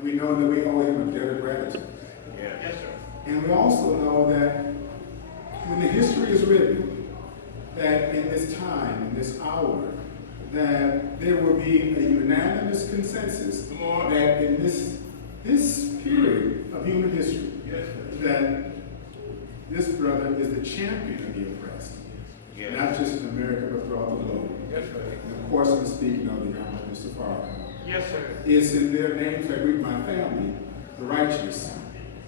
And we know that we owe him a debt of gratitude. Yes, sir. And we also know that when the history is written, that in this time, in this hour, that there will be a unanimous consensus that in this period of human history, that this brother is the champion of the oppressed. Not just in America, but throughout the globe. And of course, I'm speaking of the Honorable Mr. Farrakhan. Yes, sir. It's in their names I greet my family, the righteous.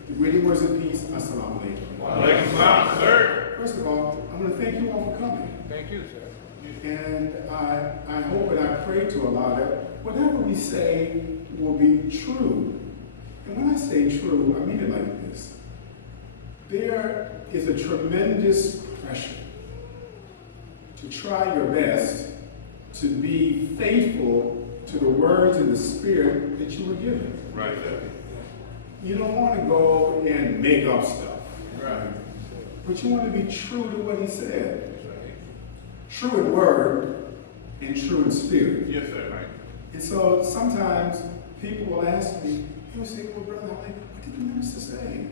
The greeting words of peace, assalamu alaikum. Alaikum salam, sir. First of all, I want to thank you all for coming. Thank you, sir. And I hope and I pray to Allah that whatever we say will be true. And when I say true, I mean it like this. There is a tremendous pressure to try your best to be faithful to the words and the spirit that you were given. Right, sir. You don't want to go and make up stuff. Right. But you want to be true to what he said. True in word and true in spirit. Yes, sir. Right. And so sometimes people will ask me, they will say, well, brother, what did the minister say?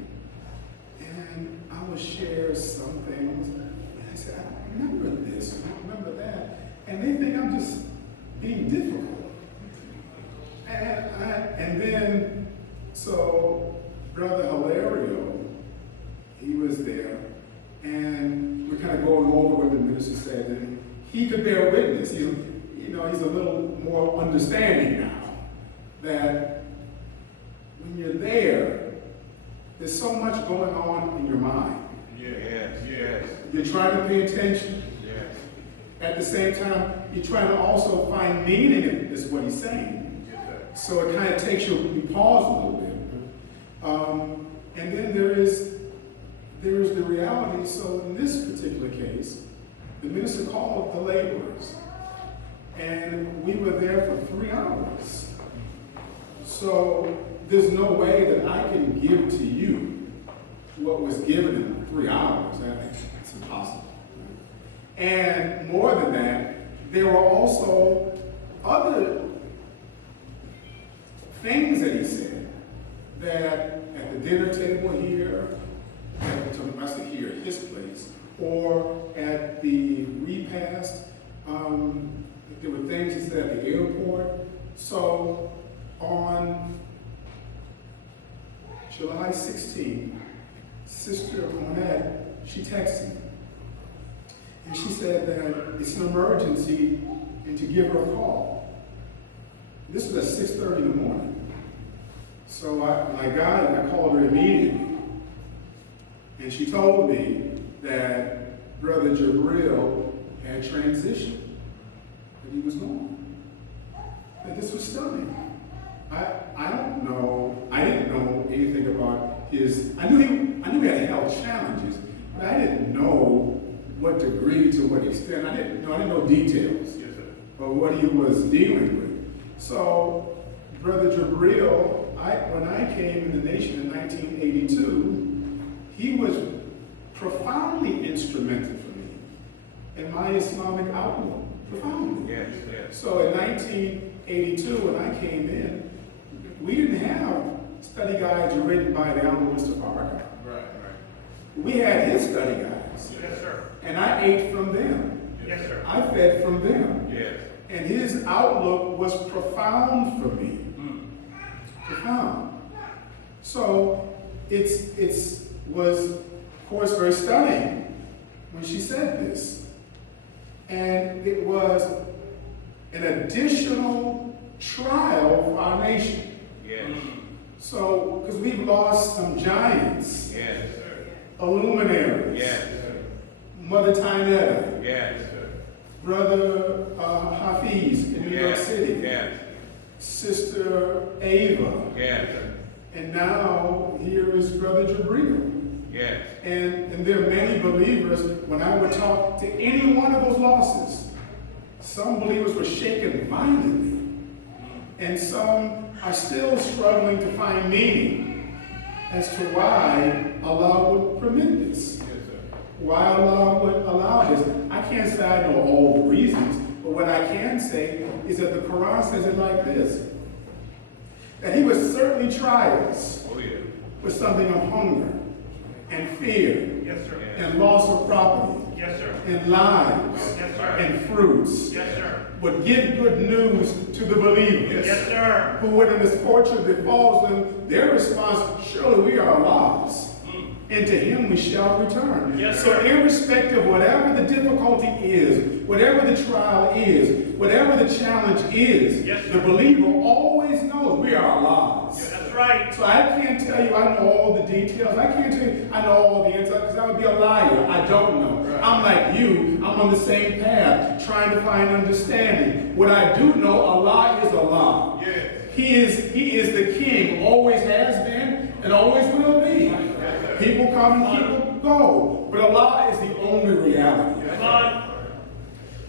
And I will share some things. And I say, I don't remember this, I don't remember that. And they think I'm just being difficult. And then, so Brother Hilario, he was there, and we're kind of going over what the minister said, and he could bear witness. He's a little more understanding now that when you're there, there's so much going on in your mind. Yes, yes. You're trying to pay attention. Yes. At the same time, you're trying to also find meaning in this, what he's saying. Yes, sir. So it kind of takes you pause a little bit. And then there is the reality. So in this particular case, the minister called the laborers. And we were there for 3 hours. So there's no way that I can give to you what was given in 3 hours. That's impossible. And more than that, there were also other things that he said that at the dinner table here, I say here at his place, or at the repast, there were things he said at the airport. So on July 16th, Sister Monette, she texted me. And she said that it's an emergency and to give her a call. This was at 6:30 in the morning. So I called her immediately. And she told me that Brother Jabril had transitioned, that he was gone. And this was stunning. I don't know, I didn't know anything about his, I knew he had health challenges, but I didn't know what degree to what extent. I didn't know details of what he was dealing with. So Brother Jabril, when I came in the nation in 1982, he was profoundly instrumental for me in my Islamic outlook. Profoundly. Yes, yes. So in 1982, when I came in, we didn't have study guides written by the Honorable Mr. Farrakhan. Right. We had his study guides. Yes, sir. And I ate from them. Yes, sir. I fed from them. Yes. And his outlook was profound for me. Profound. So it was, of course, very stunning when she said this. And it was an additional trial for our nation. Yes. So, because we've lost some giants, Yes. luminaries, Yes. Mother Tynetta, Yes. Brother Hafiz in New York City, Yes. Sister Ava, Yes. and now here is Brother Jabril. Yes. And there are many believers, when I would talk to any one of those losses, some believers were shaken violently. And some are still struggling to find meaning as to why Allah would permit this. Yes, sir. Why Allah would allow this. I can't say I know all the reasons, but what I can say is that the Quran says it like this. that he would certainly try us Oh, yeah. with something of hunger and fear Yes, sir. and loss of property Yes, sir. and lives Yes, sir. and fruits. Yes, sir. Would give good news to the believers. Yes, sir. Who, when a misfortune befalls them, their response, surely we are lives. And to him we shall return. Yes, so sir. irrespective of whatever the difficulty is, whatever the trial is, whatever the challenge is, Yes, sir. the believer always knows we are lives. That's right. So I can't tell you I know all the details. I can't tell you I know all the insight because I would be a liar. I don't know. Right. I'm like you. I'm on the same path, trying to find understanding. What I do know, Allah is Allah. Yes. He is the King, always has been, and always will be. People come and people go, but Allah is the only reality. Come on.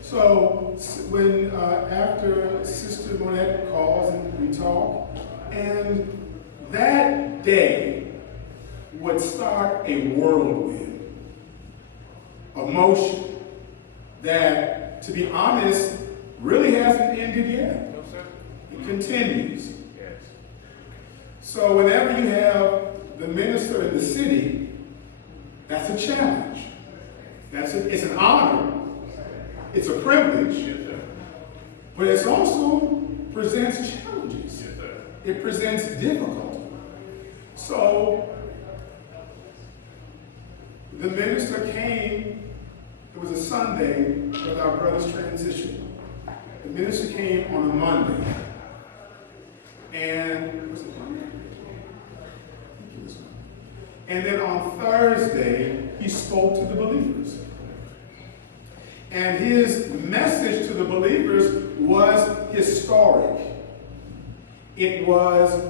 So when after Sister Monette calls and we talk, and that day would start a whirlwind of motion that, to be honest, really hasn't ended yet. No, sir. It continues. Yes. So whenever you have the minister in the city, that's a challenge. It's an honor. It's a privilege. Yes, sir. But it also presents challenges. Yes, sir. It presents difficulty. So the minister came, it was a Sunday with our brother's transition. The minister came on a Monday. And was it Monday? I think it was Monday. And then on Thursday, he spoke to the believers. And his message to the believers was historic. It was,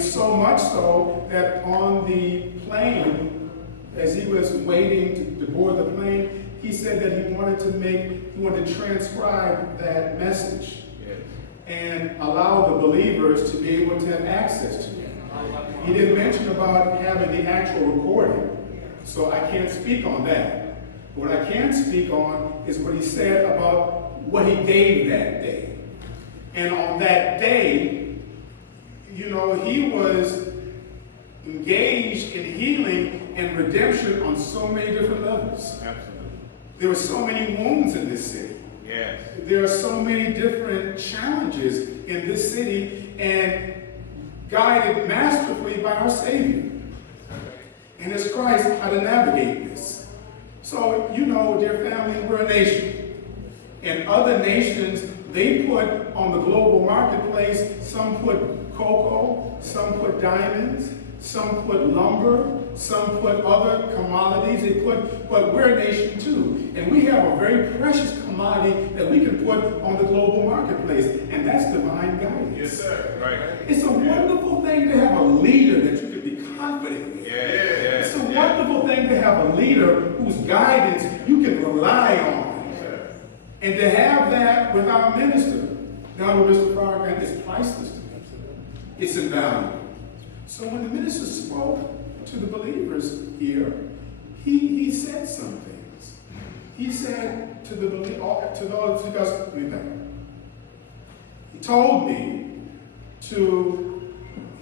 so much so that on the plane, as he was waiting to board the plane, he said that he wanted to transcribe that message. Yes. And allow the believers to be able to have access to it. He didn't mention about having the actual recording, so I can't speak on that. What I can speak on is what he said about what he gave that day. And on that day, he was engaged in healing and redemption on so many different levels. Absolutely. There were so many wounds in this city. Yes. There are so many different challenges in this city, and guided masterfully by our Savior. And it's Christ how to navigate this. So, dear family, we're a nation. And other nations, they put on the global marketplace, some put cocoa, some put diamonds, some put lumber, some put other commodities. But we're a nation too. And we have a very precious commodity that we can put on the global marketplace. And that's divine guidance. Yes, sir. Right. It's a wonderful thing to have a leader that you can be confident with. Yeah. Yes. It's a wonderful thing to have a leader whose guidance you can rely on. Yes, sir. And to have that with our minister, now with Mr. Farrakhan, is priceless to me. It's invaluable. So when the minister spoke to the believers here, he said some things. He said to those, because he told me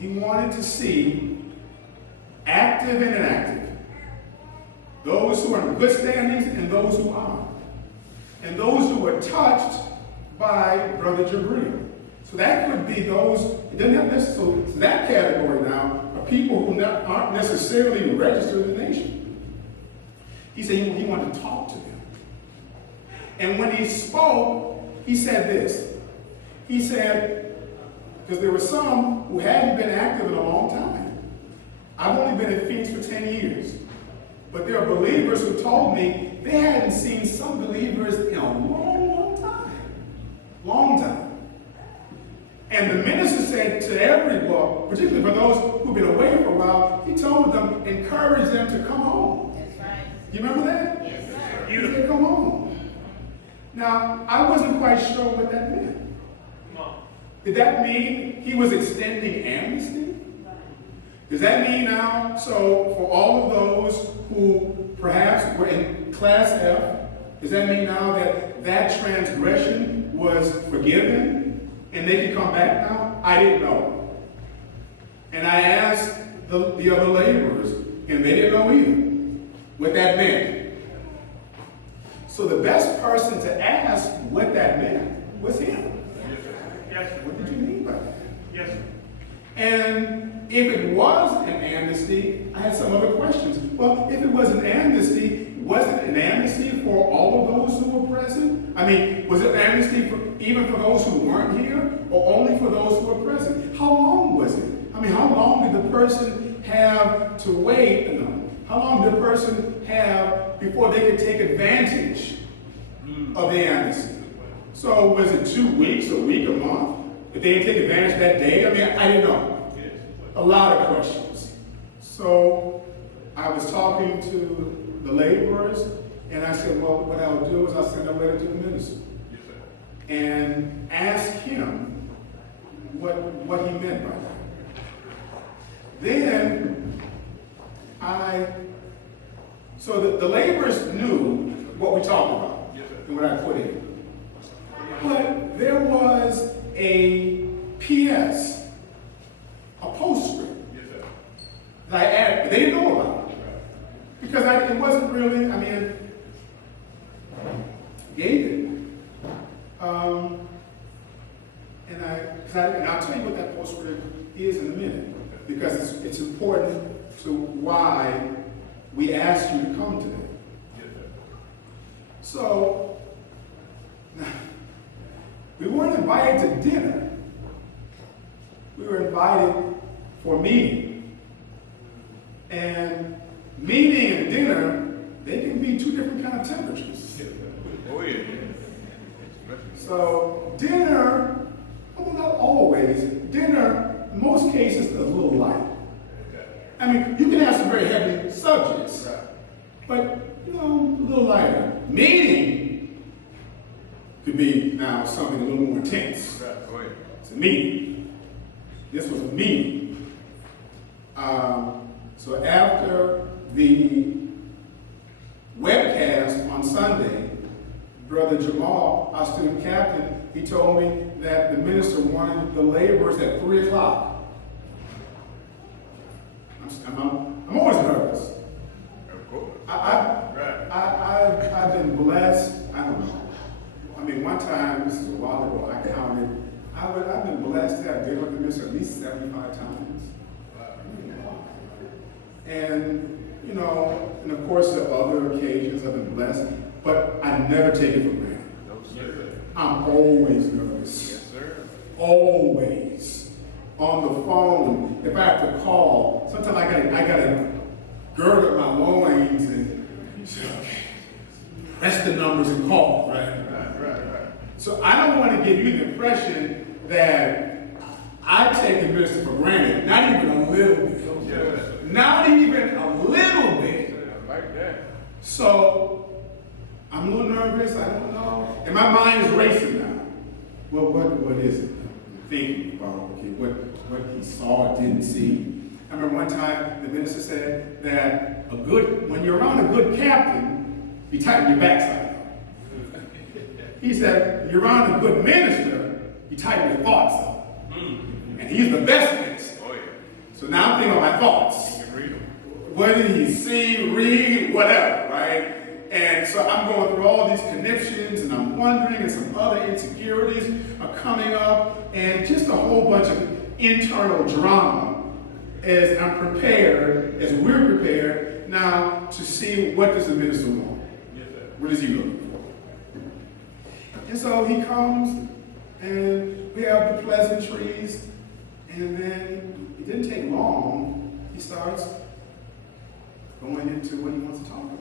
he wanted to see active and inactive, those who are in good standings and those who aren't, and those who were touched by Brother Jabril. So that could be those, it doesn't have necessarily, so that category now are people who aren't necessarily registered in the nation. He said he wanted to talk to them. And when he spoke, he said this. He said, because there were some who hadn't been active in a long time. I've only been in Phoenix for 10 years. But there are believers who told me they hadn't seen some believers in a long, long time. Long time. And the minister said to everyone, particularly for those who've been away for a while, he told them, encourage them to come home. That's right. You remember that? Yes, sir. He said, come home. Now, I wasn't quite sure what that meant. Did that mean he was extending amnesty? Does that mean now, so for all of those who perhaps were in class F, does that mean now that that transgression was forgiven and they can come back now? I didn't know. And I asked the other laborers, and they didn't know either what that meant. So the best person to ask what that meant was him. Yes, sir. What did you mean by that? Yes, sir. And if it was an amnesty, I had some other questions. Well, if it was an amnesty, was it an amnesty for all of those who were present? I mean, was it an amnesty even for those who weren't here, or only for those who were present? How long was it? I mean, how long did the person have to wait? No. How long did the person have before they could take advantage of the amnesty? So was it 2 weeks, a week, a month? If they didn't take advantage that day? I mean, I didn't know. A lot of questions. So I was talking to the laborers, and I said, well, what I'll do is I'll send a letter to the minister and ask him what he meant by that. Then so the laborers knew what we talked about and what I put in. But there was a PS, a postscript that I added, but they didn't know about it. Because it wasn't really, I mean, gave it. And I'll tell you what that postscript is in a minute, because it's important to why we asked you to come today. So, we weren't invited to dinner. We were invited for a meeting. And meeting and dinner, they can be two different kind of temperatures. Oh, yeah. So dinner, well, not always. Dinner, in most cases, is a little light. I mean, you can have some very heavy subjects, but, a little lighter. Meeting could be now something a little more intense. It's a meeting. This was a meeting. So after the webcast on Sunday, Brother Jamal, our student captain, he told me that the minister wanted the laborers at 3 o'clock. I'm always nervous. Of course. I've been blessed. I don't know. I mean, one time, this is a while ago, I counted, I've been blessed to have been with the minister at least 75 times. And, and of course, there are other occasions I've been blessed, but I never take it for granted. No, sir. I'm always nervous. Yes, sir. Always. On the phone, if I have to call, sometimes I gotta gird up my loins and say, okay, press the numbers and call, right? Right. So I don't want to give you the impression that I take the minister for granted. Not even a little bit. Yes. Not even a little bit. Like that. So I'm a little nervous. I don't know. And my mind is racing now. Well, what is it? I'm thinking about, okay, what he saw or didn't see. I remember one time the minister said that when you're around a good captain, you tighten your backside up. He said, you're around a good minister, you tighten your thoughts up. And he's the best minister. Oh, yeah. So now I'm thinking of my thoughts. You can read them. What did he see, read, whatever, right? And so I'm going through all these conniptions, and I'm wondering, and some other insecurities are coming up, and just a whole bunch of internal drama as I'm prepared, as we're prepared now to see what does the minister want. Yes, sir. What is he looking for? And so he comes, and we have the pleasantries, and then it didn't take long. He starts going into what he wants to talk about.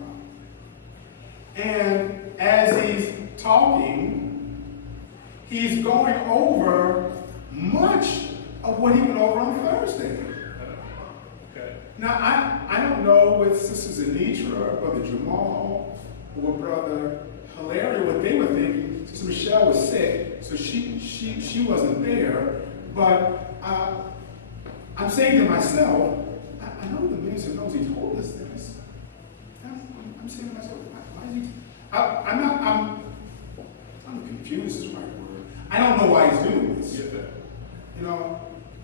And as he's talking, he's going over much of what he went over on Thursday. Okay. Now, I don't know with Sister Zanitra, or Brother Jamal, or Brother Hilaria, what they were thinking. Sister Michelle was sick, so she wasn't there. But I'm saying to myself, I know the minister knows he told us this. I'm saying to myself, why is he? I'm confused is the right word. I don't know why he's doing this. Yes, sir.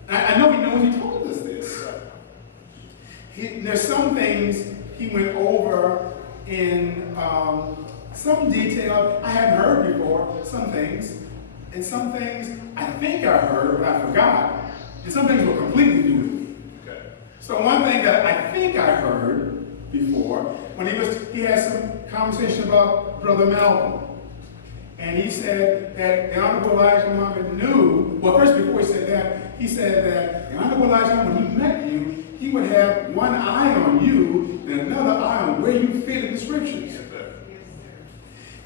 I know he knows he told us this. there's some things he went over in some detail I hadn't heard before, some things. And some things I think I heard, but I forgot. And some things were completely new to me. Okay. So one thing that I think I heard before, when he had some conversation about Brother Malcolm. And he said that the Honorable Elijah Muhammad knew, well, first before he said that the Honorable Elijah, when he met you, he would have one eye on you and another eye on where you fit in the scriptures.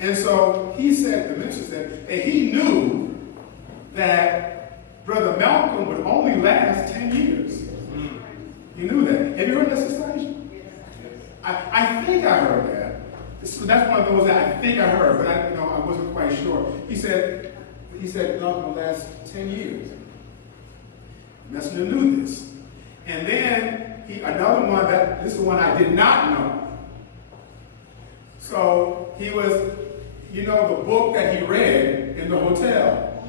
And so he said, the minister said, that he knew that Brother Malcolm would only last 10 years. He knew that. Have you heard that, Sister Aisha? I think I heard that. So that's one of those that I think I heard, but I wasn't quite sure. He said Malcolm would last 10 years. The messenger knew this. And then another one this is the one I did not know. So he was, the book that he read in the hotel,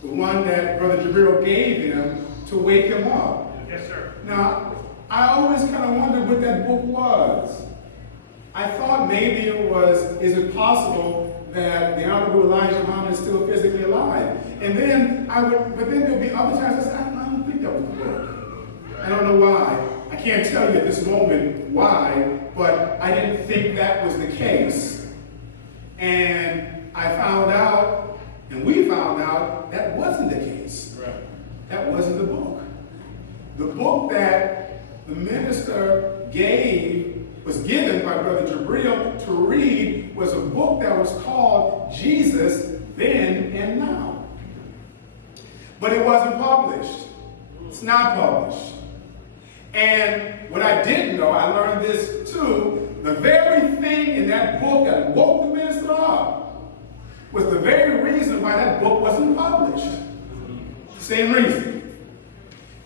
the one that Brother Jabril gave him to wake him up. Yes, sir. Now, I always kind of wondered what that book was. I thought maybe it was, is it possible that the Honorable Elijah Muhammad is still physically alive? And then but then there'll be other times I said, I don't think that was the book. I don't know why. I can't tell you at this moment why, but I didn't think that was the case. And I found out, and we found out, that wasn't the case. Right. That wasn't the book. The book that the minister was given by Brother Jabril to read was a book that was called Jesus Then and Now. But it wasn't published. It's not published. And what I didn't know, I learned this too, the very thing in that book that woke the minister up was the very reason why that book wasn't published. Same reason.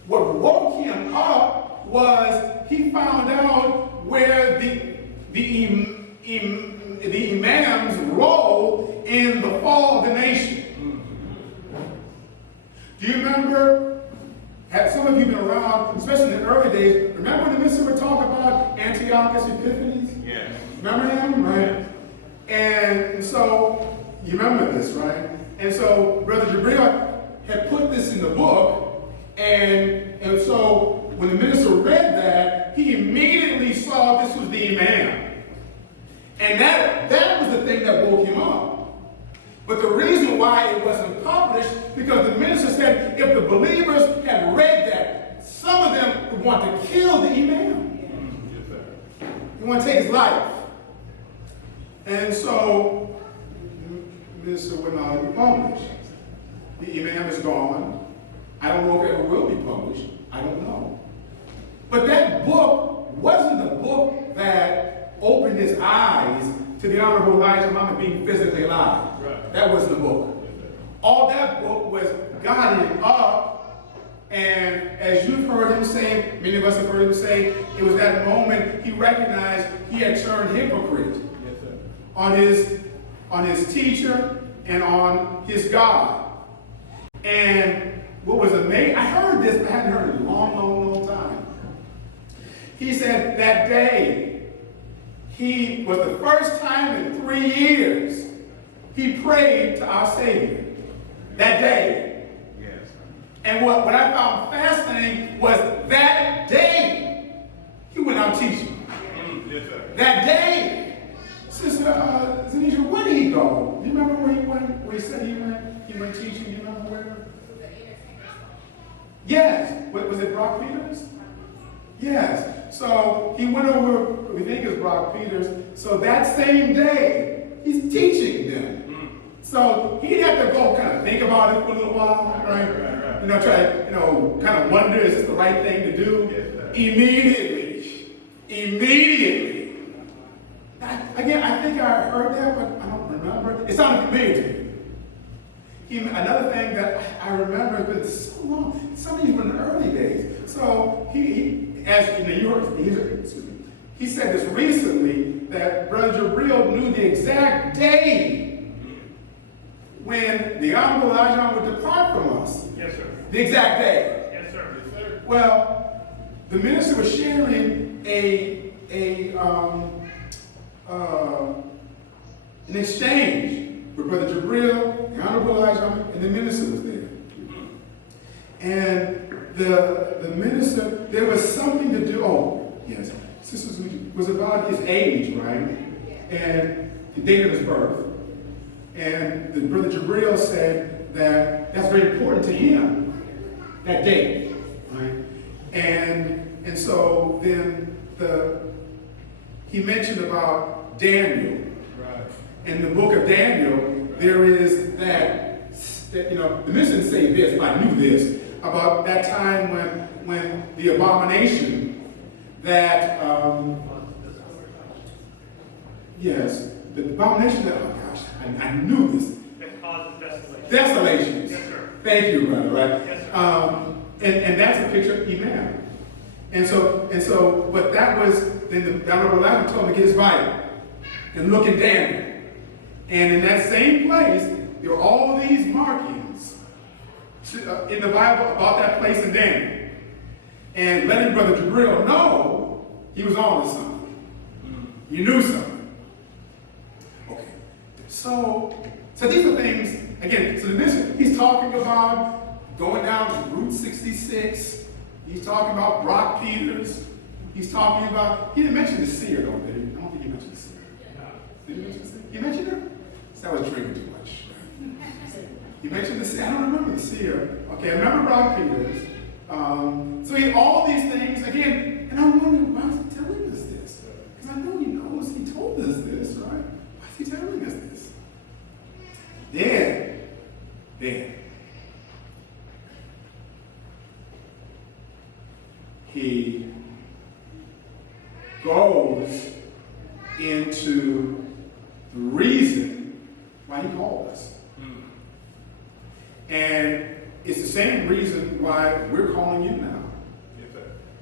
What woke him up was he found out where the imam's role in the fall of the nation. Do you remember? Have some of you been around, especially in the early days, remember when the minister would talk about Antiochus Epiphanes? Yes. Remember him, right? And so, you remember this, right? And so, Brother Jabril had put this in the book, and so, when the minister read that, he immediately saw this was the imam. And that was the thing that woke him up. But the reason why it wasn't published, because the minister said if the believers had read that, some of them would want to kill the imam. They want to take his life. And so, the minister would not be published. The imam is gone. I don't know if it ever will be published. I don't know. But that book wasn't the book that opened his eyes to the Honorable Elijah Muhammad being physically alive. Right. That wasn't the book. All that book was got him up, and as you've heard him say, many of us have heard him say, it was that moment he recognized he had turned hypocrite. Yes, sir. On his teacher and on his God. And what was amazing, I heard this, but I hadn't heard it in a long time. He said that day, he was the first time in 3 years he prayed to our Savior. That day. Yes. And what I found fascinating was that day he went out teaching. Yes, sir. That day, Sister Zanisha, where did he go? Do you remember where he went? Where he said he went teaching? Do you remember where? Yes. Was it Brock Peters? Yes. So he went over, we think it's Brock Peters. So that same day, he's teaching them. So he didn't have to go kind of think about it for a little while, right? Try to, kind of wonder, is this the right thing to do? Yes, Immediately. Again, I think I heard that, but I don't remember. It sounded familiar to me. Another thing that I remember, but it's so long, some of these were in the early days. So he said this recently, that Brother Jabril knew the exact day when the Honorable Elijah would depart from us. Yes, sir. The exact day. Yes, sir. Yes, sir. Well, the minister was sharing an exchange with Brother Jabril, the Honorable Elijah, and the minister was there. And the minister, there was something to do. Oh, yes. This was about his age, right? And the date of his birth. And the Brother Jabril said that that's very important to him, that date, right? And so then he mentioned about Daniel. Right. In the book of Daniel, there is that the minister didn't say this, but I knew this, about that time when the abomination that, the abomination that, oh gosh, I knew this. That causes desolation. Desolations. Yes, sir. Thank you, brother, right? Yes, sir. And that's a picture of Imam. And so, but that was, then the Honorable Elijah told him to get his Bible and look at Daniel. And in that same place, there are all these markings in the Bible about that place in Daniel. And letting Brother Jabril know he was on to something. He knew something. Okay. So these are things, again, so the minister, he's talking about going down to Route 66. He's talking about Brock Peters. He's talking about, he didn't mention the seer, though, did he? I don't think he mentioned the seer. Did he mention the seer? He mentioned her? So I was drinking too much. He mentioned the seer. I don't remember the seer. Okay, I remember Brock Peters. So he had all these things, again, and I'm wondering, why is he telling us this? Because I know he knows he told us this, right? Why is he telling us this? Then, he goes into the reason why he called us. And it's the same reason why we're calling you now.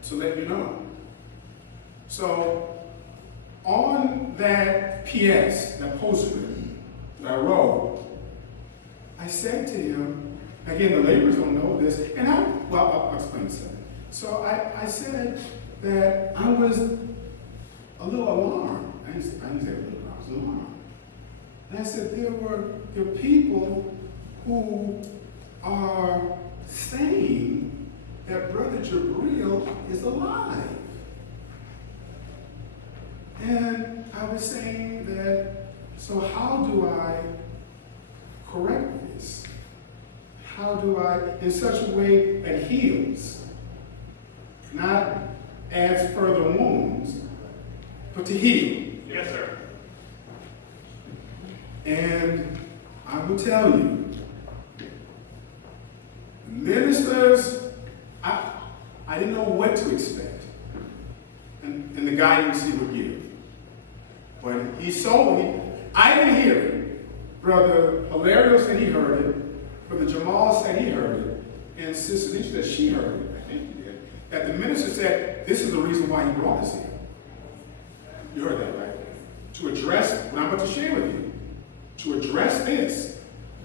To let you know. So, on that PS, that postscript that I wrote, I said to him, again, the laborers don't know this, and I'll explain this. So I said that I was a little alarmed. I didn't say a little, I was alarmed. And I said there are people who are saying that Brother Jabril is alive. And I was saying that, so how do I correct this? How do I, in such a way that heals? Not adds further wounds, but to heal. Yes, sir. And I will tell you, ministers, I didn't know what to expect. And the guidance he would give. But I didn't hear it. Brother Hilario said he heard it. Brother Jamal said he heard it. And Sister Nisha said she heard it. I think he did. That the minister said, this is the reason why he brought us here. You heard that, right? To address what I'm about to share with you. To address this.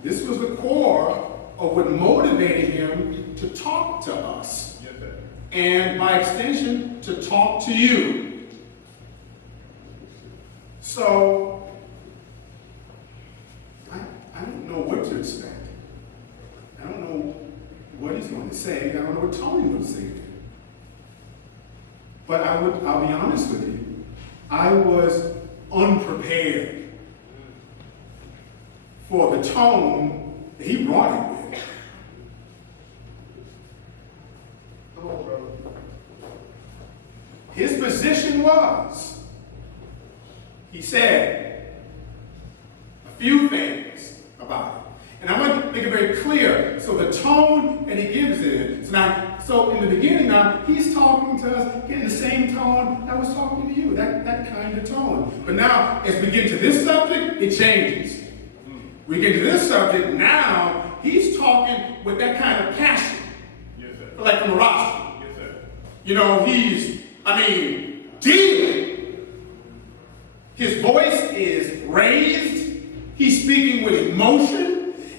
This was the core of what motivated him to talk to us. Yes, sir. And by extension, to talk to you. So, I don't know what to expect. I don't know what he's going to say. I don't know what Tony will say to you. But I'll be honest with you. I was unprepared for the tone that he brought it with. Oh, brother. His position was, he said a few things about it. And I want to make it very clear. So the tone that he gives it. So in the beginning now, he's talking to us, getting the same tone I was talking to you, that kind of tone. But now, as we get to this subject, it changes. We get to this subject, now he's talking with that kind of passion. Yes, sir. Like from a roster. Yes, sir. You know, dealing. His voice is raised. He's speaking with emotion.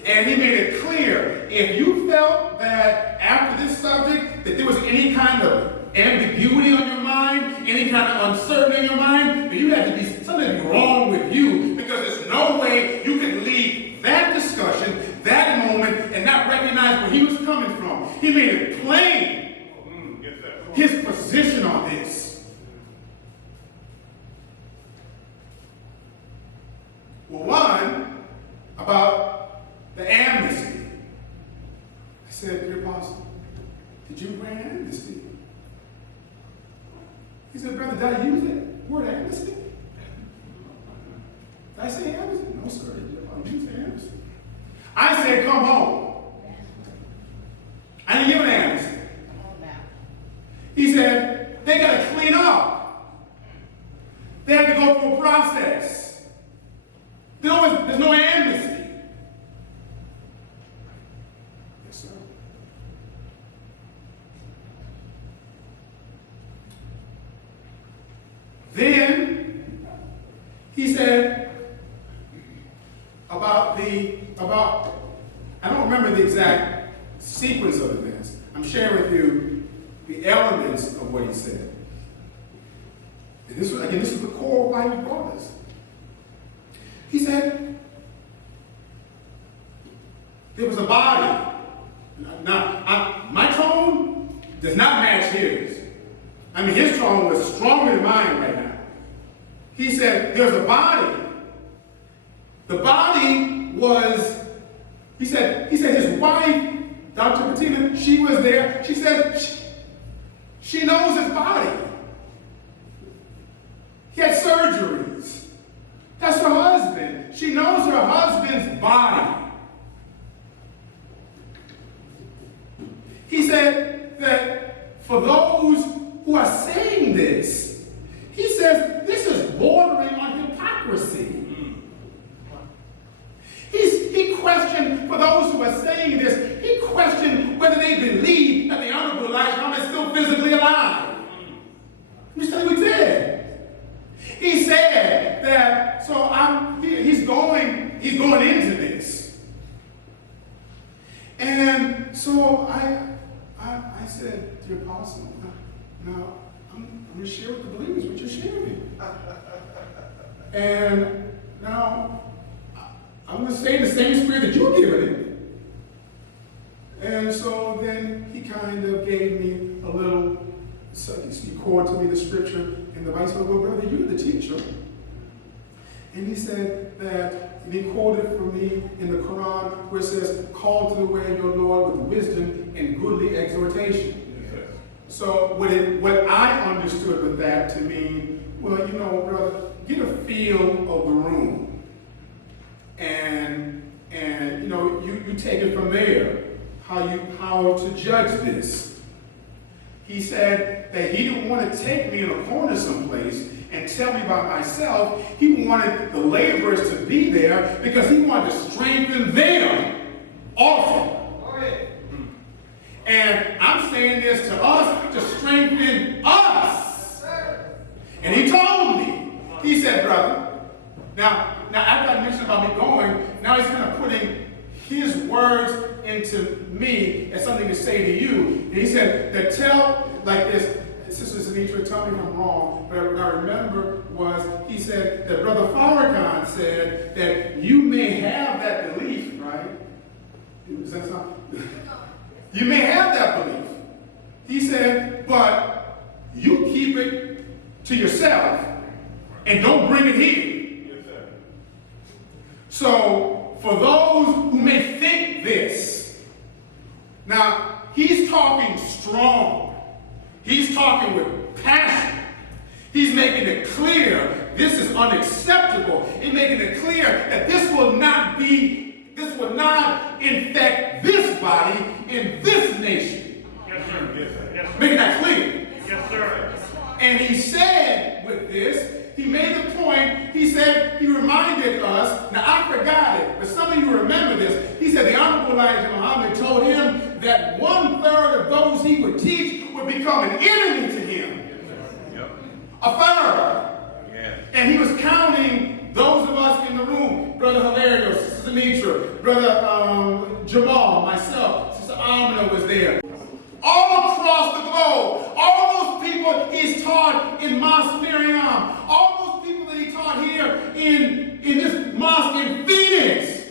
And he made it clear, if you felt that after this subject, that there was any kind of ambiguity on your mind, any kind of uncertainty in your mind, then you have to be something wrong with you, because there's no way you can leave that discussion, that moment, and not recognize where he was coming from. He made it plain, his position on this. Well, one, about the amnesty. I said, dear Apostle, did you grant amnesty? He said, brother, did I use that word amnesty? Did I say amnesty? No, sir. I didn't say amnesty. I said, come home. I didn't give an amnesty. He said, they got to clean up. They have to go through a process. There's no amnesty. Yes, sir. Then he said about I don't remember the exact sequence of events. I'm sharing with you the elements of what he said. And this was the core of why he brought us. He said, there was a body. Now, my tone does not match his. I mean, his tone was stronger than mine right now. He said, there's a body. The body was, he said his wife, Dr. Patina, she was there. She said, she knows his body. He had surgeries. That's her husband. She knows her husband's body. He said that for those who are saying this, he says this is bordering on hypocrisy. He questioned, for those who are saying this, he questioned whether they believe that the Honorable Elijah Muhammad is still physically alive. Let me tell you what he said. He said that, he's going into this. And so I said to the apostle, now I'm going to share with the believers what you're sharing. And now I'm going to say the same spirit that you're giving it. And so then he kind of gave me a little, he quoted to me the scripture in the Bible. He said, well, brother, you're the teacher. And he said that, and he quoted for me in the Quran where it says, call to the way of your Lord with wisdom and goodly exhortation. Yes. So what I understood with that to mean, well, brother, get a feel of the room. And you take it from there, how to judge this. He said that he didn't want to take me in a corner someplace and tell me about myself. He wanted the laborers to be there because he wanted to strengthen them also. And I'm saying this to us to strengthen us. And he told me, he said, brother, now after I mentioned about me going, now he's kind of putting his words into me as something to say to you. And he said that tell like this, Sister Zanitra, tell me if I'm wrong, but what I remember was he said that Brother Farrakhan said that you may have that belief, right? Is that something? You may have that belief. He said, but you keep it to yourself and don't bring it here. So, for those who may think this, now, he's talking strong. He's talking with passion. He's making it clear this is unacceptable. He's making it clear that this will not infect this body in this nation. Yes, sir. Yes, sir. Yes, sir. Making that clear. Yes, sir. And he said with this, he made the point, he said, he reminded us, now I forgot it, but some of you remember this. He said the Honorable Elijah Muhammad told him that 1/3 of those he would teach would become an enemy to him. Yep. A third. Yes. And he was counting those of us in the room, Brother Hilario, Sister Zanitra, Brother Jamal, myself, Sister Amina was there. All across the globe, all those people he's taught in Mosque Miriam, all those people that he taught here in this mosque in Phoenix.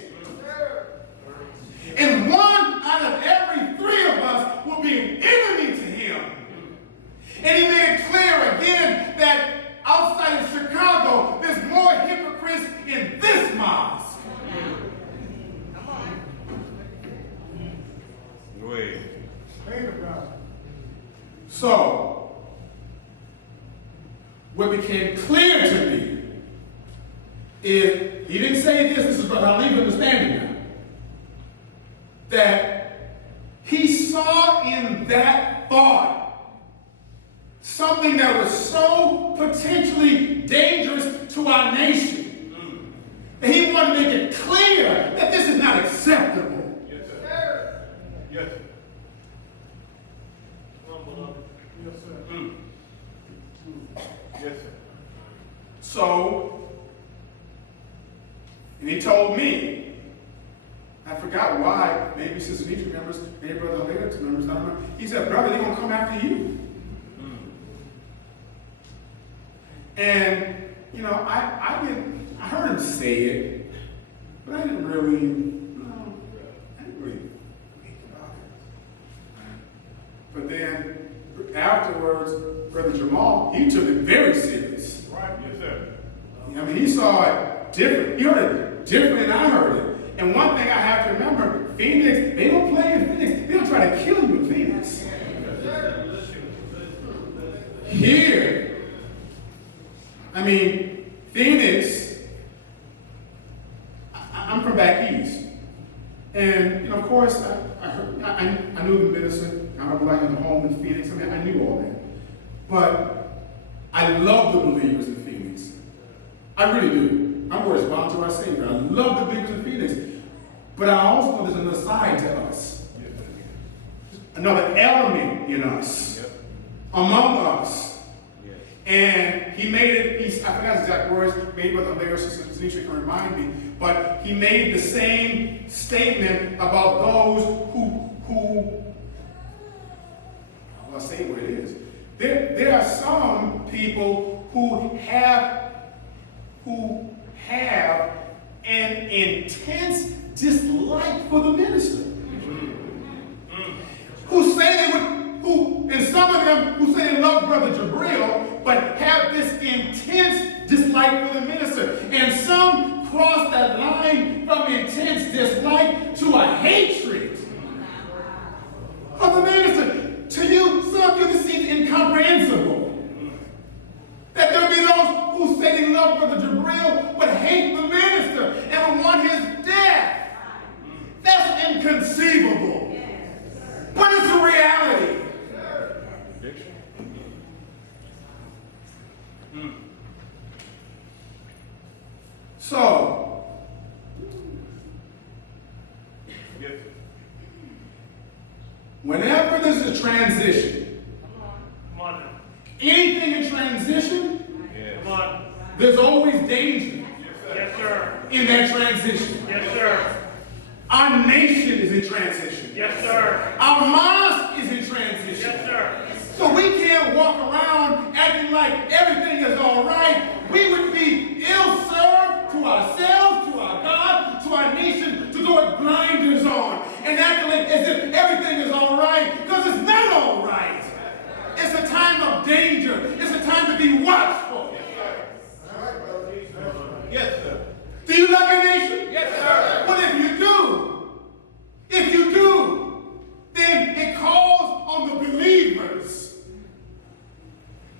And one out of every three of us will be an enemy to him. And he made it clear again that outside of Chicago, there's more hypocrites in this mosque. Wait. So, what became clear to me is, he didn't say this is what I leave understanding now, that he saw in that thought something that was so potentially dangerous to our nation. And he wanted to make it clear that this is not acceptable. Yes, sir. Yes, sir. Yes, sir. Yes, sir. So, and he told me, I forgot why, maybe Sister Nitra remembers, maybe Brother Alert remembers, I don't know. He said, brother, they're going to come after you. And, you know, I heard him say it, but I didn't really think about it. But then, afterwards, Brother Jamal, he took it very serious. Right, yes, sir. I mean, he saw it different. He heard it different than I heard it. And one thing I have to remember, Phoenix, they don't play in Phoenix. They'll try to kill you in Phoenix. Here, I mean, Phoenix, I'm from back east. And, you know, of course, I knew the minister. I was like in the home in Phoenix. I mean, I knew all that. But I love the believers in Phoenix. I really do. I'm where it's bound to our Savior. I love the believers in Phoenix. But I also know there's another side to us. Another element in us. Among us. And he made it, I forgot his exact words, maybe Brother Alert, Sister Zanisha can remind me, but he made the same statement about those who I'll say what it is. There are some people who have an intense dislike for the minister. Who say they would, and some of them who say they love Brother Jabril, but have this intense dislike for the minister. And some cross that line from intense dislike to a hatred of the minister. To you, some of you, this seems incomprehensible. That there be those who say they love Brother Jabril, but hate the minister and want his death. That's inconceivable. But it's a reality. So, whenever there's a transition, anything in transition, there's always danger in that transition. Yes, sir. Our nation is in transition. Yes, sir. Our mosque is in transition. Yes, sir. So we can't walk around acting like everything is all right. We would be ill-served to ourselves, to our God, to our nation, to go with blinders on and act like as if everything is all right, because it's not all right. It's a time of danger. It's a time to be watchful. Yes, sir. Do you love your nation? Yes, sir. What if you do, then it calls on the believers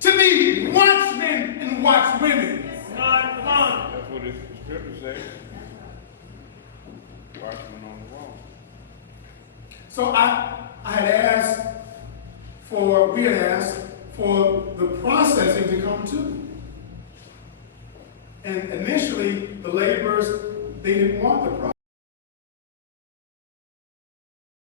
to be watchmen and watchwomen. Come on. That's what the scripture says. Watchman on the wall. So we had asked for the processing to come too. And initially, the laborers, they didn't want the process.